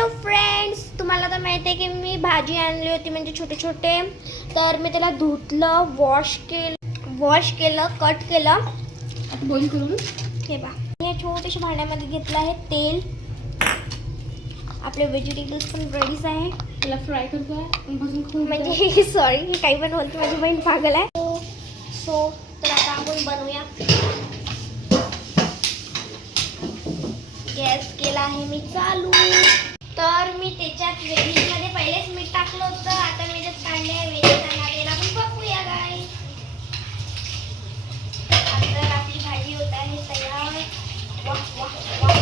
Hello friends, तुम्हाला तर माहिती आहे की मी भाजी आणली होती म्हणजे छोटे छोटे. तर मी त्याला धुतलं, वॉश केलं, कट केलं. आता बॉईल करून हे बा, हे छोटेशा भांड्यामध्ये घेतलं आहे तेल. आपले व्हेजिटेबल्स पण रेडीच आहे. त्याला फ्राय करतोय भाजून खाऊ म्हणजे सॉरी, हे काही पण बोलते, माझी बहीण पागल आहे. सो तर आता आपण बनवूया. गॅस केला आहे मी चालू. तर मी त्याच्यात वेजीमध्ये पहिलेच मीठ टाकलं होतं. आता मी त्यात काढले आहे वेजीचा नावेला. आपण बघूया गाईस. आता आपली भाजी होत आहे तयार. वाह वाह वाह.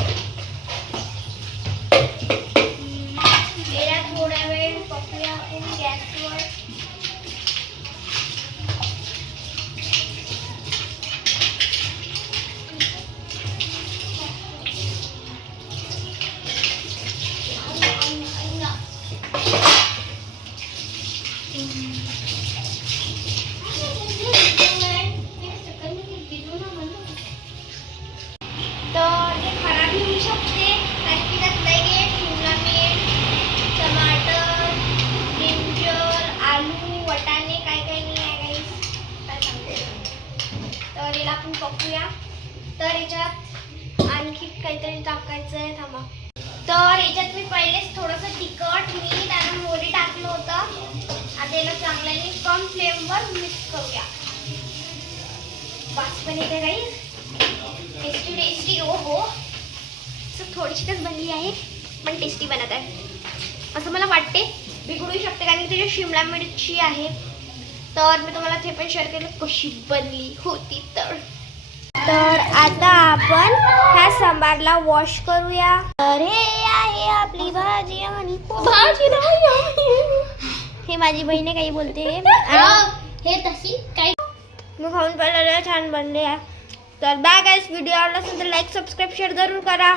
याला थोडा वेळ पकूया आपण गॅसवर. तर हे खराब होऊ शकते कारण की त्यात लगे शिमला मिर्च, टमाटर, ब्रिंजल, आलू, वाटाणे काय काय नाही आहे गाईस. काय सांगते. तर याला आपण पकूया. तर याच्यात आणखी काहीतरी टाकायचं आहे. थांबा. तर याच्यात मी पहिलेच थोडंसं तिखट, मीठ आणि मोहरी टाकलं होतं. आता याला चांगल्याने कम फ्लेमवर मिक्स करूया. वास पण येते गाईस. Tasty tasty. हो हो, थोडीशीच बनली आहे पण टेस्टी बनत आहे असं मला वाटते. बिघडू शकते कारण की त्याची शिमला मिरची आहे. तर मी तुम्हाला ते पण शेअर केलं कशी बनली होती. तर आता आपण ह्या सांबारला वॉश करूया. तर हे आहे आपली भाजी आणि भाजी नाही. हे माझी बहिणी काही बोलते हे तशी काय मी खाऊन पाहिलं छान बनले आहे. तर बाय गाइस, व्हिडिओ आवडला असेल तर लाईक सबस्क्राईब शेअर जरूर करा.